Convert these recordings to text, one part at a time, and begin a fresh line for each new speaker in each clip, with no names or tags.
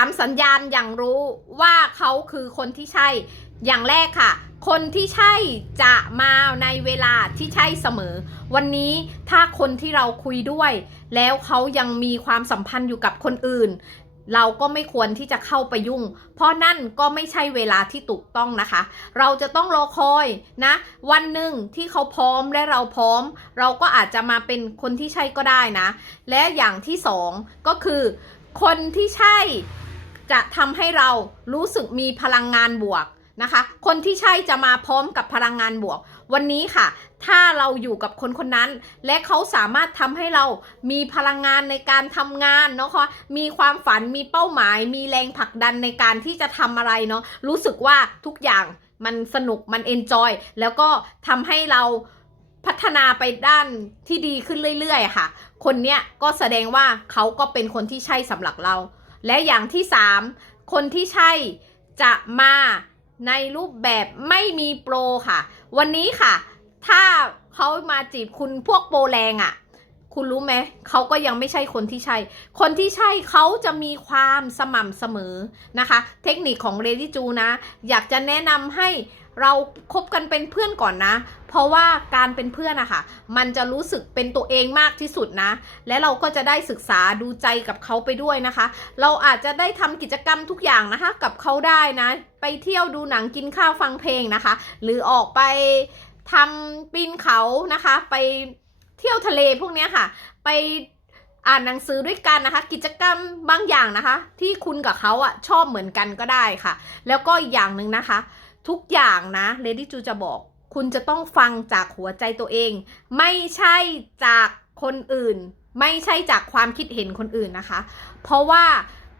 ามสัญญาณอย่างรู้ว่าเขาคือคนที่ใช่ อย่างแรกค่ะ คนที่ใช่จะมาในเวลาที่ใช่เสมอ วันนี้ถ้าคนที่เราคุยด้วย แล้วเขายังมีความสัมพันธ์อยู่กับคนอื่น เราก็ไม่ควรที่จะเข้าไปยุ่ง เพราะนั่นก็ไม่ใช่เวลาที่ถูกต้องนะคะ เราจะต้องรอคอยนะ วันหนึ่งที่เขาพร้อมและเราพร้อม เราก็อาจจะมาเป็นคนที่ใช่ก็ได้นะ และอย่างที่สองก็คือ คนที่ใช่ จะทำให้เรารู้สึกมีพลังงานบวกนะคะ คนที่ใช่จะมาพร้อมกับพลังงานบวก วันนี้ค่ะ ถ้าเราอยู่กับคนคนนั้น และเขาสามารถทำให้เรามีพลังงานในการทำงานเนาะคะมีความฝันมีเป้าหมาย มีแรงผลักดันในการที่จะทำอะไรเนาะรู้สึกว่าทุกอย่างมันสนุกมันเอนจอยแล้วก็ทำให้เราพัฒนาไปด้านที่ดีขึ้นเรื่อยๆ ค่ะ คนเนี้ยก็แสดงว่าเขาก็เป็นคนที่ใช่สำหรับเรา และอย่างที่สามคนที่ใช่จะมาในรูปแบบไม่มีโปรค่ะ วันนี้ค่ะ ถ้าเขามาจีบคุณพวกโปรแรงอะ่ะ คุณรู้ไหมเขาก็ยังไม่ใช่คนที่ใช่ คนที่ใช่เขาจะมีความสม่ำเสมอนะคะ เทคนิคของเรดี้จูนะ อยากจะแนะนำให้ เราคบกันเป็นเพื่อนก่อนนะ เพราะว่าการเป็นเพื่อนอะค่ะ มันจะรู้สึกเป็นตัวเองมากที่สุดนะ และเราก็จะได้ศึกษาดูใจกับเขาไปด้วยนะคะ เราอาจจะได้ทำกิจกรรมทุกอย่างนะคะ กับเขาได้นะ ไปเที่ยวดูหนังกินข้าวฟังเพลงนะคะ หรือออกไปทำปีนเขานะคะ ไปเที่ยวทะเลพวกนี้ค่ะ ไปอ่านหนังสือด้วยกันนะคะ กิจกรรมบางอย่างนะคะ ที่คุณกับเขาอะชอบเหมือนกันก็ได้ค่ะ แล้วก็อีกอย่างหนึ่งนะคะ ทุกอย่างนะเลดี้จูจะบอก คุณจะต้องฟังจากหัวใจตัวเอง ไม่ใช่จากคนอื่น ไม่ใช่จากความคิดเห็นคนอื่นนะคะ เพราะว่า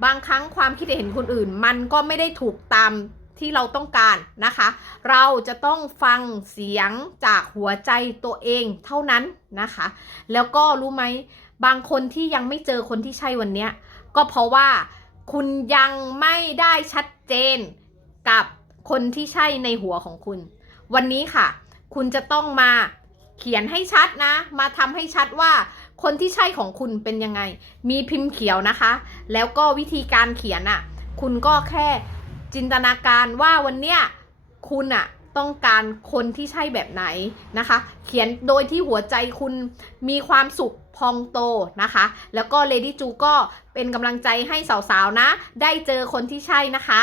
บางครั้งความคิดเห็นคนอื่น มันก็ไม่ได้ถูกตามที่เราต้องการนะคะ เราจะต้องฟังเสียงจากหัวใจตัวเองเท่านั้นนะคะ แล้วก็รู้ไหมบางคนที่ยังไม่เจอคนที่ใช่วันนี้ก็เพราะว่าคุณยังไม่ได้ชัดเจนกับ คนที่ใช่ในหัวของคุณ วันนี้ค่ะ คุณจะต้องมาเขียนให้ชัดนะ มาทำให้ชัดว่าคนที่ใช่ของคุณเป็นยังไง มีพิมพ์เขียวนะคะ แล้วก็วิธีการเขียนอะ่ะ คุณก็แค่จินตนาการว่าวันเนี้ยคุณอะต้องการคนที่ใช่แบบไหนนะคะ เขียนโดยที่หัวใจคุณมีความสุขพองโตนะคะ แล้วก็เลดี้จูก็เป็นกำลังใจให้สาวๆนะ ได้เจอคนที่ใช่นะคะ